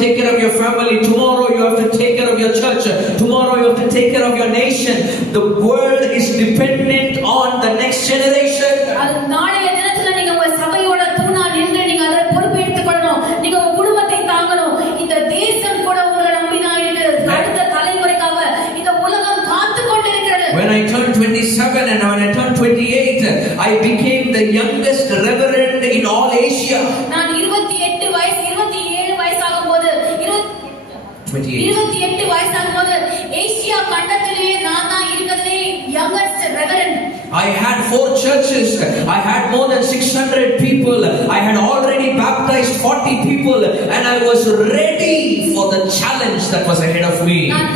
take care of your family. Tomorrow you have to take care of your church. Tomorrow you have to take care of your nation. The world is dependent on the next generation. நாளைய தினத்துல நீங்க உங்க சபையோட தூணா நின்று நீங்க அதை பொறுப்பெடுத்துக் கொள்ளணும். நீங்க உங்க குடும்பத்தை தாங்கணும். இந்த தேசம் கூட உங்களை நம்பிதான் இருக்கிறது. அடுத்த தலைமுறைக்காக இந்த உலகம் காத்து கொண்டிருக்கிறது. When I turned 27 and when I turned 28, I became the youngest reverend in all Asia. நான் 27 வயசாகும்போது 28 வயசாகும்போது ஏசியா கண்டத்திலேயே நான் தான் இருக்கிறதுலே youngest reverend. I had 4 churches. I had more than 600 people. I had already baptized 40 people and I was ready for the challenge that was ahead of me. நான்